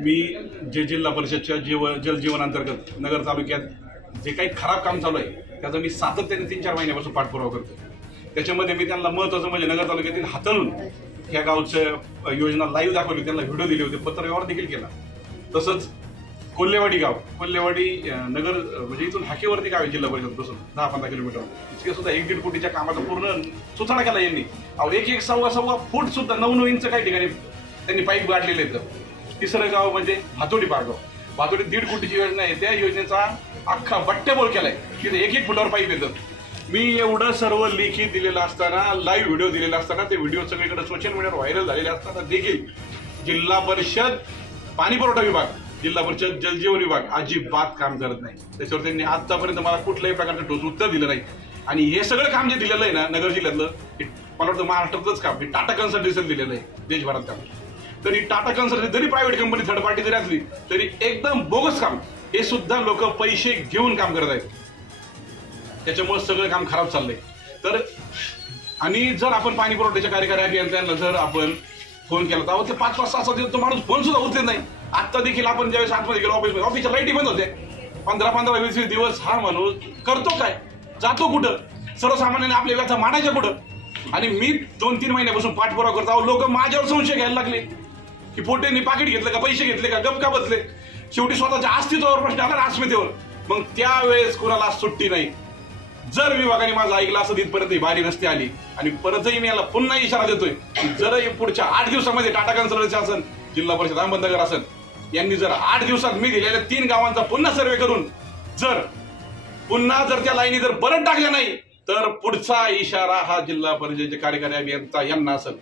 मी जे जिल्हा परिषदच्या जलजीवन अंतर्गत नगर तालुक्यात जे काही खराब काम चालू आहे त्याचा मी सातत्याने 3-4 महिन्यापासून पाठपुरावा करतो। त्याच्यामध्ये मी त्यांना महत्त्वाचं म्हणजे नगर तालुक्यातील हातळून ह्या गावच्या योजना लाईव्ह दाखवली, त्यांना व्हिडिओ दिले होते, पत्रव्यवहार देखील केला। तसंच कोल्हेवाडी गाव, कोल्हेवाडी नगर म्हणजे इथून हाकेवरती गाव आहे जिल्हा परिषदपासून 10-15 किलोमीटर, इतके सुद्धा 1-1.5 कोटीच्या कामाचा पूर्ण सुधारणा केला यांनी। अहो 1-1 सव्वा फूट सुद्धा 9-9 इंच काही ठिकाणी त्यांनी पाईप गाडलेले आहेत। तिसरं गाव म्हणजे भातोडी पारगाव, भातोडी 1.5 कोटीची योजना आहे, त्या योजनेचा अख्खा बट्ट्याबोळ केलाय की 1-1 फुटावर पाईप येतात। मी एवढं सर्व लेखी दिलेलं असताना, लाईव्ह व्हिडिओ दिलेला असताना, ते व्हिडिओ सगळीकडे सोशल मीडियावर व्हायरल झालेले असताना देखील जिल्हा परिषद पाणी पुरवठा विभाग, जिल्हा परिषद जलजीवन विभाग अजिबात काम करत नाही। त्याच्यावर त्यांनी आतापर्यंत मला कुठल्याही प्रकारचं ठोस उत्तर दिलं नाही। आणि हे सगळं काम जे दिलेलं आहे ना नगर जिल्ह्यातलं, मला वाटतं महाराष्ट्रातलंच काम, हे टाटा कन्सल्टन्सी दिलेलं आहे देशभरात काम। तरी टाटा कन्सल्टन्सी जरी प्रायव्हेट कंपनी थर्ड पार्टी जरी असली तरी एकदम बोगस काम, हे सुद्धा लोक पैसे घेऊन काम करत आहेत। त्याच्यामुळे सगळं काम खराब चाललंय। तर आणि जर आपण पाणी पुरवठ्याच्या कार्यकारी अभियंत्यांना जर आपण फोन केला तर ते 5-5, 6-6 दिवस तो माणूस फोन सुद्धा उचलत नाही। आता देखील आपण ज्यावेळेस आतमध्ये गेलो ऑफिसच्या लाईटी बंद होते, 15-15, 20-20 दिवस हा माणूस करतो काय, जातो कुठं, सर्वसामान्याने आपल्या व्यथा मांडायच्या कुठं। आणि मी 2-3 महिन्यापासून पाठपुरावा करतो, लोक माझ्यावर संशय घ्यायला लागले की पोटेंनी पाकिट घेतलं का, पैसे घेतले का, गप का बसले। शेवटी स्वतःच्या अस्तित्वावर प्रश्न आला, अस्मितेवर। मग त्यावेळेस कोणाला सुट्टी नाही। जर विभागाने माझं ऐकलं असं इथपर्यंत बारी नसती आली। आणि परतही मी याला पुन्हा इशारा देतोय की जर पुढच्या 8 दिवसामध्ये टाटा कन्सल्टन्सी असेल, जिल्हा परिषद अहमदनगर असेल, यांनी जर 8 दिवसात मी दिलेल्या 3 गावांचा पुन्हा सर्वे करून जर त्या लाईनी जर परत टाकल्या नाही तर पुढचा इशारा हा जिल्हा परिषदेचे कार्यकारी अभियंता यांना असेल।